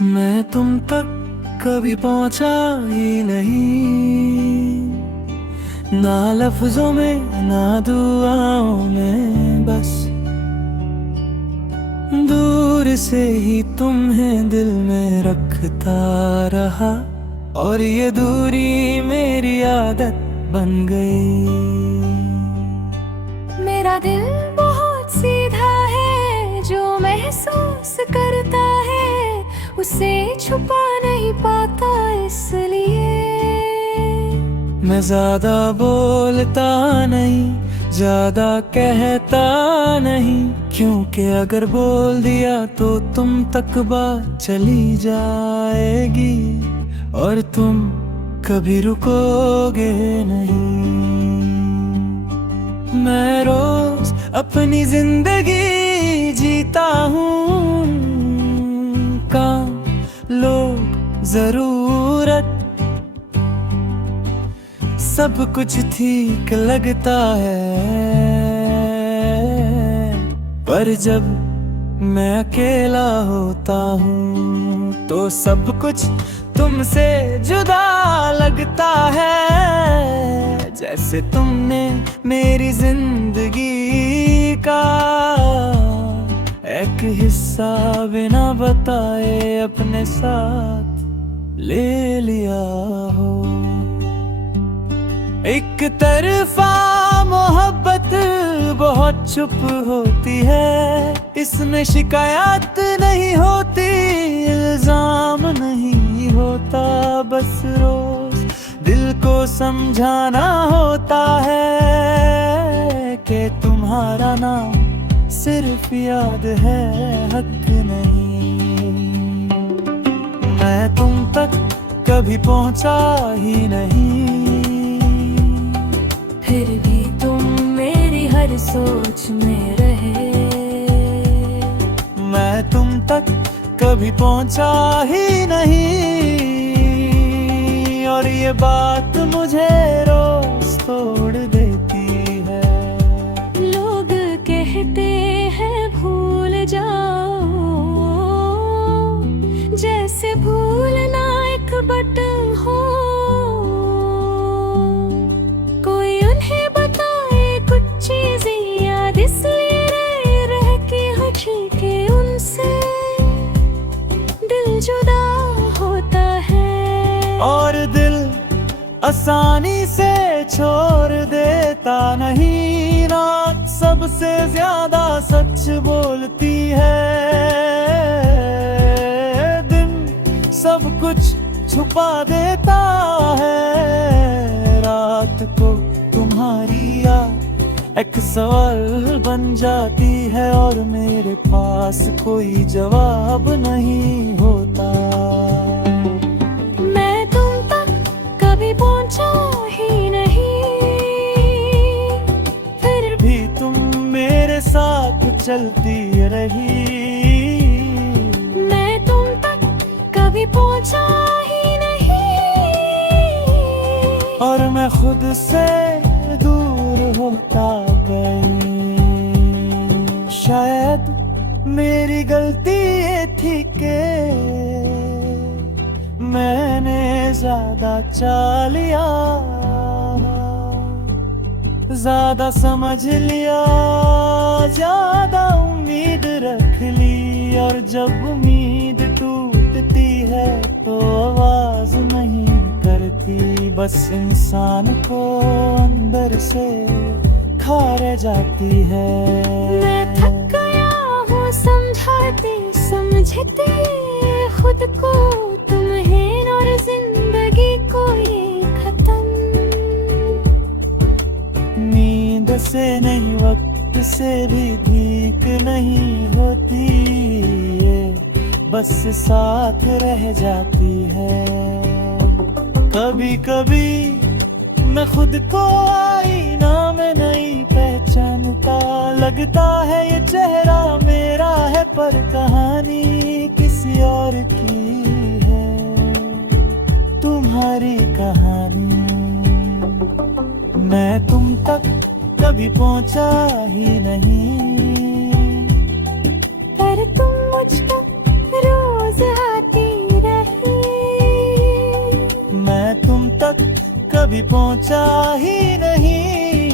मैं तुम तक कभी पहुंचा ही नहीं, ना लफ्जों में ना दुआओं में, बस दूर से ही तुम्हें दिल में रखता रहा, और ये दूरी मेरी आदत बन गई। मेरा दिल बहुत सीधा है, जो महसूस करता है उसे छुपा नहीं पाता, इसलिए मैं ज्यादा बोलता नहीं, ज्यादा कहता नहीं, क्योंकि अगर बोल दिया तो तुम तक बात चली जाएगी, और तुम कभी रुकोगे नहीं। मैं रोज अपनी जिंदगी जीता हूँ, काम, लोग, जरूरत, सब कुछ ठीक लगता है, पर जब मैं अकेला होता हूँ तो सब कुछ तुमसे जुदा लगता है। जैसे तुमने मेरी जिंदगी का एक हिस्सा बिना बताए अपने साथ ले लिया हो। एक तरफा मोहब्बत बहुत चुप होती है, इसमें शिकायत नहीं होती, इल्जाम नहीं होता, बस रोज दिल को समझाना होता है कि तुम्हारा नाम सिर्फ याद है, हक नहीं। मैं तुम तक कभी पहुंचा ही नहीं, फिर भी तुम मेरी हर सोच में रहे। मैं तुम तक कभी पहुंचा ही नहीं, और ये बात मुझे रोज तोड़ देती है। लोग कहते हैं भूल जाओ, जैसे भूलना एक बटन हो, कोई उन्हें बताए कुछ चीजें याद इसलिए रह के हो, ठीक है उनसे दिल जुदा होता है। और दिल आसानी से छोड़ देता नहीं, रात सबसे ज्यादा सच बोलती है, दिन सब कुछ छुपा देता है, रात को तुम्हारी याद एक सवाल बन जाती है, और मेरे पास कोई जवाब नहीं होता। मैं तुम तक कभी पहुंचा ही नहीं, फिर भी तुम मेरे साथ चलती रही। मैं तुम तक कभी पहुंचा ही नहीं, और मैं खुद से दूर होता गई। शायद मेरी गलती ये थी कि मैंने ज्यादा चाह लिया, ज्यादा समझ लिया, ज्यादा उम्मीद रख ली, और जब उम्मीद टूटती है तो आवाज नहीं करती, बस इंसान को अंदर से खा रह जाती है। मैं थक गया हूँ समझाते समझते खुद को, तुम्हें और जिंदगी को ये खत्म। नींद से नहीं, वक्त से भी भीख नहीं होती, ये बस साथ रह जाती है। कभी कभी मैं खुद को आईना में नहीं पहचानता, लगता है ये चेहरा मेरा है, पर कहानी किसी और की है, तुम्हारी कहानी। मैं तुम तक कभी पहुंचा ही नहीं, पर तुम मुझ तक रोज आती कभी पहुंचा ही नहीं,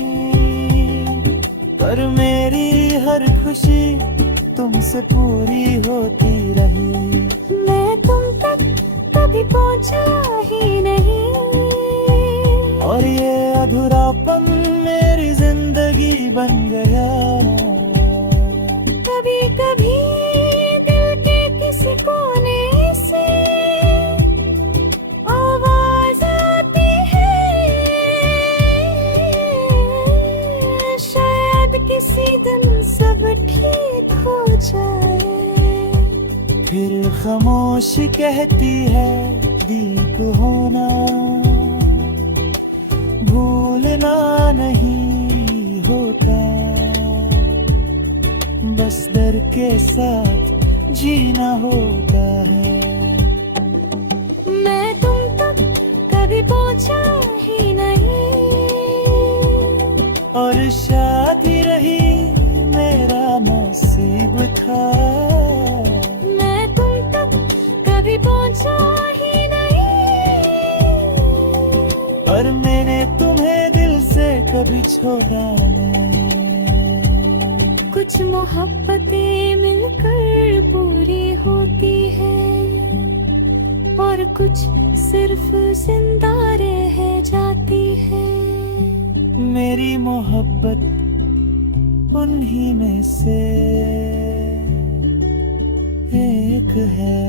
पर मेरी हर खुशी तुमसे पूरी होती रही। मैं तुम तक कभी पहुंचा ही नहीं, और ये अधूरापन मेरी जिंदगी बन गया। कभी कभी दिल के किसी कोने से आवाज आती है, शायद किसी दिन सब ठीक हो जाए। फिर खामोशी कहती है दीप होना, भूलना नहीं होता, बस डर के साथ जीना होता है। मैं तुम तक कभी पहुंचा ही नहीं, और शादी रही मेरा नसीब था। मैं तुम तक कभी पहुंचा ही नहीं, पर मैंने तुम्हें दिल से कभी छोड़ा नहीं। कुछ मोहब्बतें मिलकर पूरी होती है, और कुछ सिर्फ जिंदा रह जाती है। मेरी मोहब्बत उन्हीं में से एक है।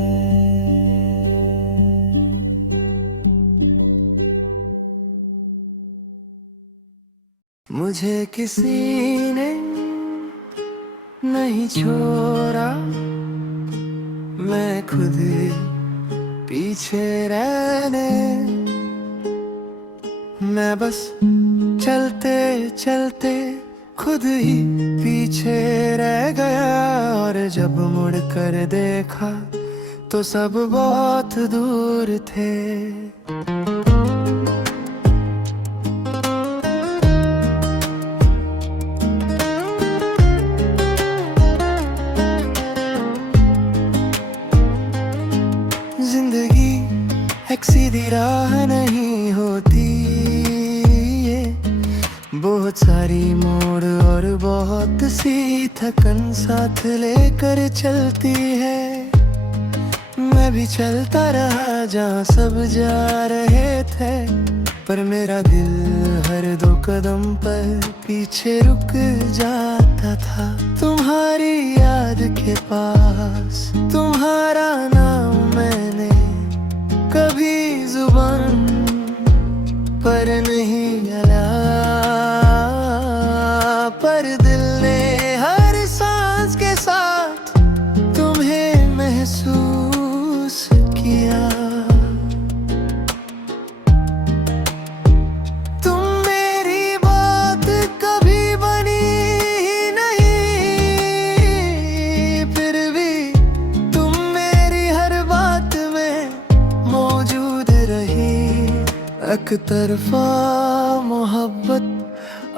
मुझे किसी ने नहीं छोड़ा, मैं खुद पीछे रहने, मैं बस चलते चलते खुद ही पीछे रह गया। और जब मुड़ कर देखा तो सब बहुत दूर थे। जिंदगी एक सीधी राह नहीं होती, ये बहुत सारी मोड़ और बहुत सी थकन साथ लेकर चलती है। मैं भी चलता रहा जहाँ सब जा रहे थे, पर मेरा दिल हर दो कदम पर पीछे रुक जाता था। तुम्हारी याद के पास तुम्हारा नाम मैंने कभी जुबान पर नहीं अला, पर दिल ने हर सांस के साथ तुम्हें महसूस किया। तुम मेरी बात कभी बनी ही नहीं, फिर भी तुम मेरी हर बात में मौजूद रही। एक तरफा मोहब्बत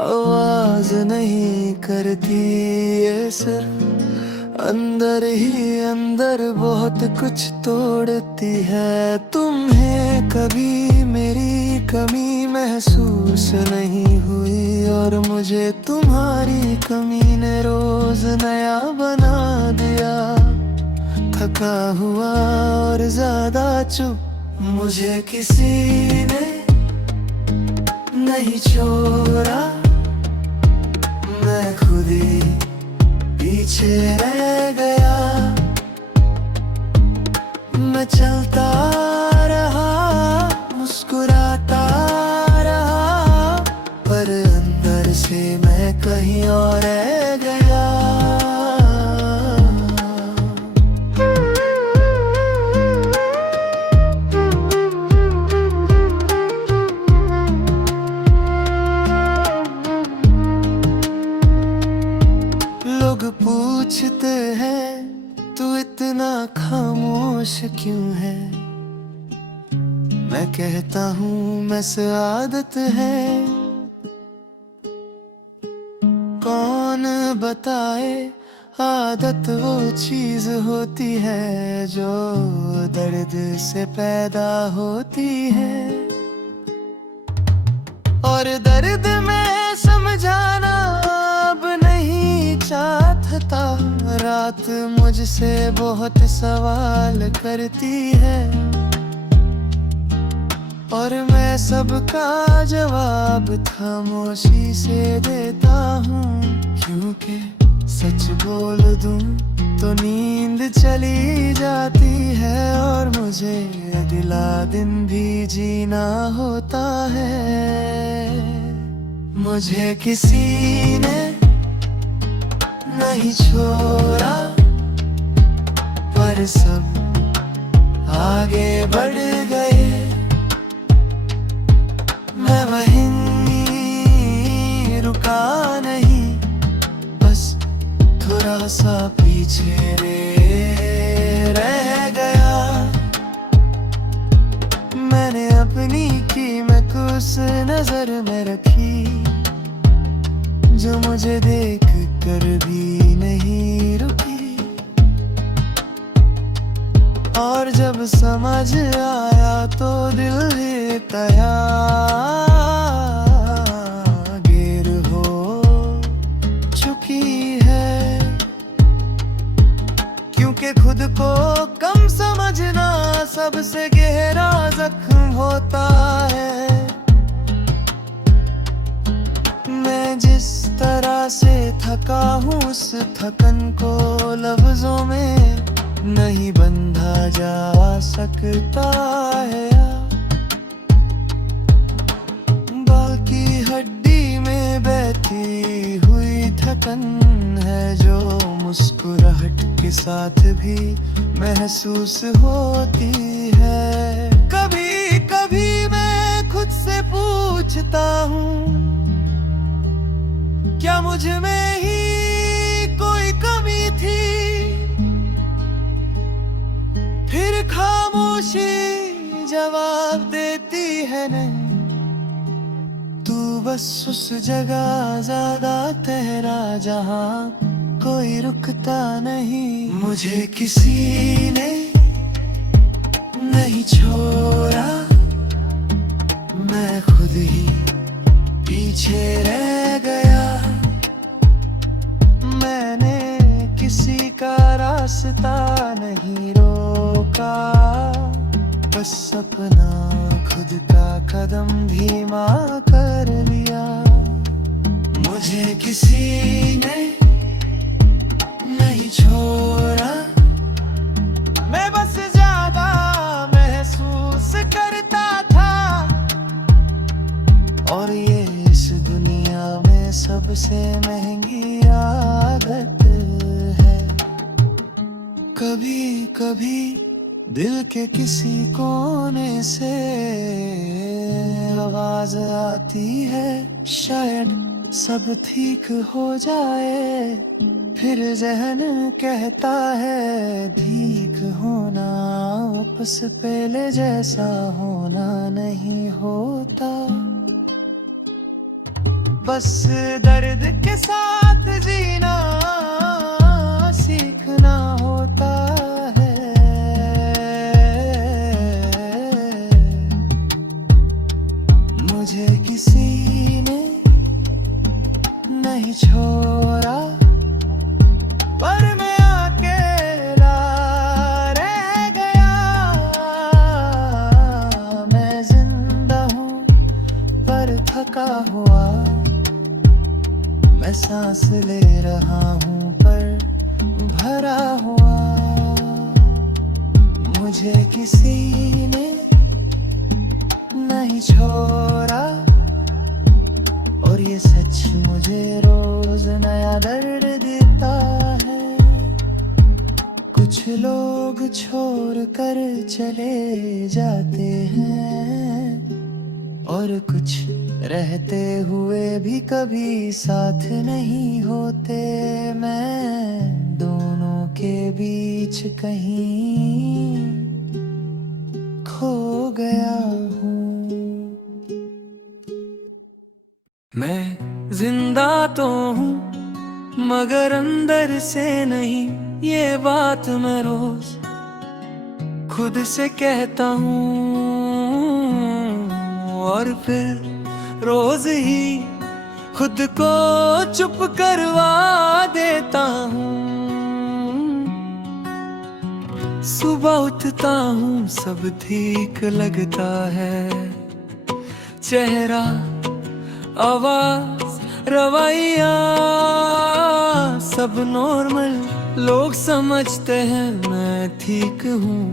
आवाज नहीं करती, ये सिर्फ अंदर ही अंदर बहुत कुछ तोड़ती है। तुम्हें कभी मेरी कमी महसूस नहीं हुई, और मुझे तुम्हारी कमी ने रोज नया बना दिया। थका हुआ और ज्यादा चुप मुझे किसी ने नहीं छोड़ा, मैं खुद ही पीछे रह गया। मैं चलता रहा, मुस्कुराता रहा, पर अंदर से मैं कहीं और रह गया। लोग पूछते हैं तू इतना खामोश क्यों है, मैं कहता हूँ बस आदत है। कौन बताए आदत वो चीज होती है जो दर्द से पैदा होती है। और दर्द में समझाना अब नहीं चाहता। रात मुझसे बहुत सवाल करती है और मैं सबका जवाब खामोशी से देता हूँ, क्योंकि सच बोल दूं तो नींद चली जाती है और मुझे अगला दिन भी जीना होता है। मुझे किसी ने नहीं छोड़ा पर सब आगे बढ़ गए। मैं वहीं रुका नहीं, बस थोड़ा सा पीछे रह गया। मैंने अपनी कीमत उस नजर में रखी जो मुझे देख कर भी नहीं रुकी। और जब समझ आया तो दिल ही तैयार हो चुकी है, क्योंकि खुद को कम समझना सबसे गहरा जख्म होता है। मैं जिस तरह से थका हूँ उस थकन को लफ्जों में नहीं बंधा जा सकता है। बाकी हड्डी में बहती हुई थकन है जो मुस्कुराहट के साथ भी महसूस होती है। कभी कभी मैं खुद से पूछता हूँ, क्या मुझ में ही कोई कमी थी? फिर खामोशी जवाब देती है नहीं, तू बस उस जगह ज्यादा ठहरा जहां कोई रुकता नहीं। मुझे किसी ने नहीं छोड़ा, मैं खुद ही पीछे रह गया। मैंने किसी का रास्ता नहीं रोका, बस अपना खुद का कदम धीमा कर लिया। मुझे किसी ने नहीं छोड़ा, मैं बस ज्यादा महसूस करता था। और ये इस दुनिया में सबसे महंगी आदत है। कभी कभी दिल के किसी कोने से आवाज आती है, शायद सब ठीक हो जाए। फिर जहन कहता है ठीक होना वापस पहले जैसा होना नहीं होता। बस दर्द के साथ जीना सीखना होता है। मुझे किसी ने नहीं छोड़ा, पर मैं अकेला रह गया। मैं जिंदा हूँ पर थका हुआ, मैं सांस ले रहा हूँ पर भरा हुआ। मुझे किसी ने नहीं छोड़ा, और ये सच मुझे रोज नया दर्द देता है। कुछ लोग छोड़ कर चले जाते हैं और कुछ रहते हुए भी कभी साथ नहीं होते। मैं दोनों के बीच कहीं खो गया हूँ। मैं जिंदा तो हूँ मगर अंदर से नहीं, ये बात मैं रोज खुद से कहता हूँ। और फिर रोज ही खुद को चुप करवा देता हूँ। सुबह उठता हूँ सब ठीक लगता है, चेहरा, आवाज, रवैया सब नॉर्मल। लोग समझते हैं मैं ठीक हूँ,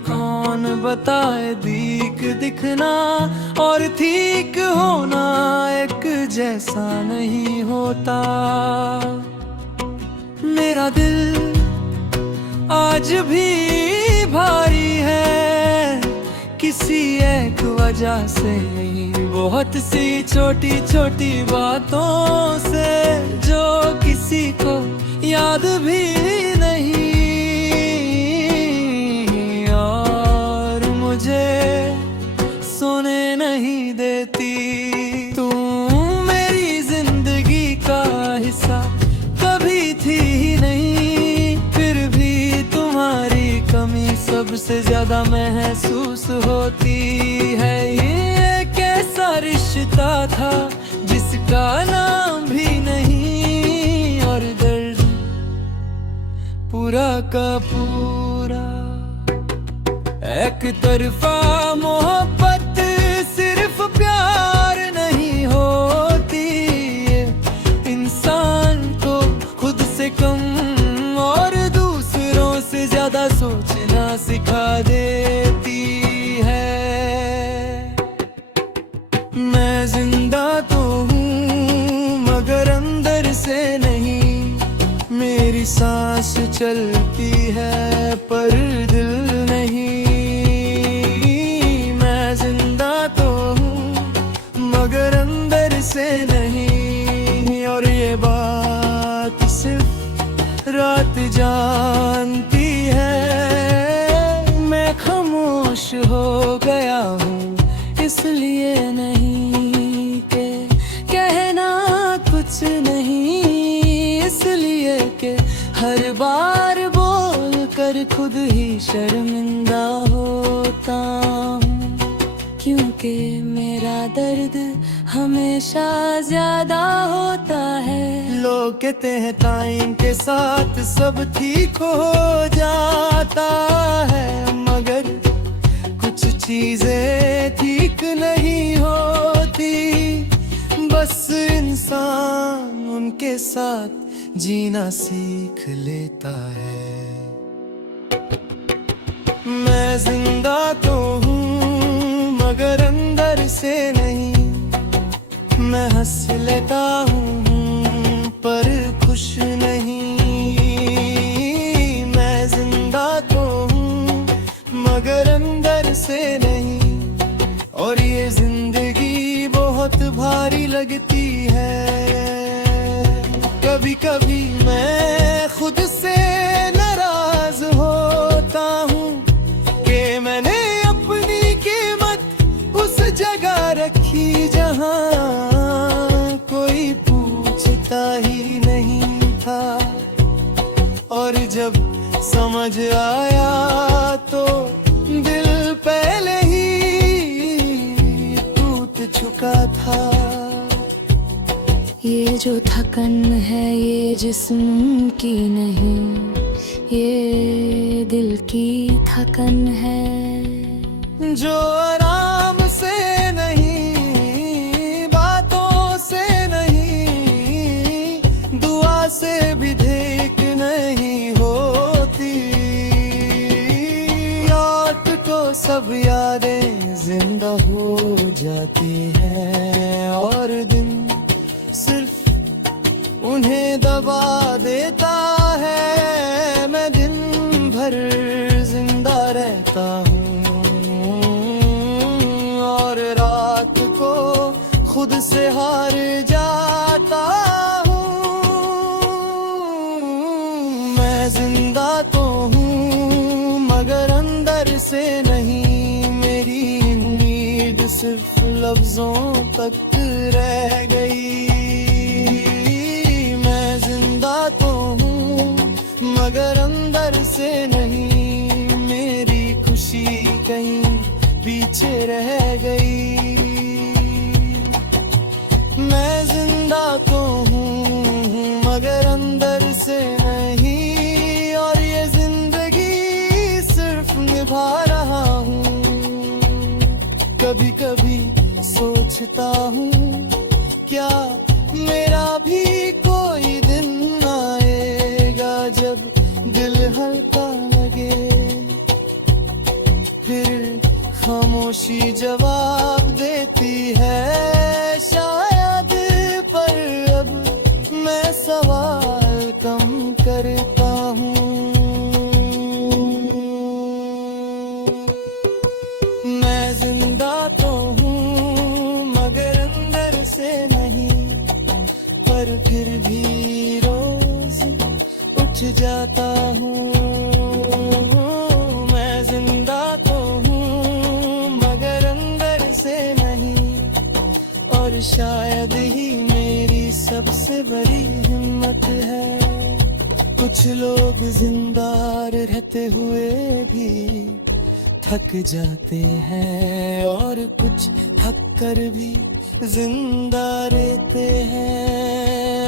कौन बताए दीक दिखना और ठीक होना एक जैसा नहीं होता। मेरा दिल आज भी भारी है, किसी एक वजह से नहीं, बहुत सी छोटी छोटी बातों से जो किसी को याद भी नहीं। और मुझे सोने नहीं देती। तू मेरी जिंदगी का हिस्सा कभी थी ही नहीं, फिर भी तुम्हारी कमी सबसे ज्यादा महसूस होती है। ये कैसा रिश्ता था जिसका नाम भी नहीं, और दर्द पूरा का पूरा एक तरफा। मोहब्बत सिर्फ प्यार नहीं होती, इंसान को खुद से कम और दूसरों से ज्यादा सोचना सिखा देती है। मैं जिंदा तो हूँ मगर अंदर से नहीं, मेरी सांस चलती है पर दिल नहीं। मैं जिंदा तो हूँ मगर अंदर से नहीं, और ये बात सिर्फ रात जानती है। मैं खामोश हो गया हूँ इसलिए नहीं कि कहना कुछ नहीं, इसलिए कि हर बार बोल कर खुद ही शर्मिंदा होता हूँ, क्योंकि मेरा दर्द हमेशा ज्यादा होता है। लोग कहते हैं टाइम के साथ सब ठीक हो जाता है, मगर कुछ चीजें ठीक नहीं होती। बस इंसान उनके साथ जीना सीख लेता है। मैं जिंदा तो हूँ मगर अंदर से नहीं, मैं हंस लेता हूँ पर खुश नहीं। मैं जिंदा तो हूँ मगर अंदर से नहीं, और ये जिंदगी बहुत भारी लगती है। कभी कभी मैं खुद से नाराज होता हूँ कि मैंने अपनी कीमत उस जगह रखी जहाँ कोई पूछता ही नहीं था, और जब समझ आया तो दिल पहले ही टूट चुका था। ये जो थकन है ये जिस्म की नहीं, ये दिल की थकन है। जो आराम से नहीं, बातों से नहीं, दुआ से भी ठीक नहीं होती। रात को सब यादें जिंदा हो जाती हैं, और दिन सिर्फ उन्हें दबा देता है। मैं दिन भर जिंदा रहता हूँ और रात को खुद से हार जाता हूँ। मैं जिंदा तो हूँ मगर अंदर से नहीं, मेरी उम्मीद सिर्फ लफ्जों तक रह गई। मैं जिंदा तो हूँ मगर अंदर से नहीं, मेरी खुशी कहीं पीछे रह गई। से नहीं, और ये जिंदगी सिर्फ निभा रहा हूँ। कभी कभी सोचता हूँ, क्या मेरा भी कोई दिन आएगा जब दिल हल्का लगे। फिर खामोशी जवाब देती है शायद, पर अब मैं सवाल कम करता हूँ। मैं जिंदा तो हूँ मगर अंदर से नहीं, पर फिर भी रोज उठ जाता हूँ। मैं जिंदा तो हूँ मगर अंदर से नहीं, और शायद ही मेरी सबसे बड़ी हिम्मत है। कुछ लोग जिंदा रहते हुए भी थक जाते हैं, और कुछ थक कर भी जिंदा रहते हैं।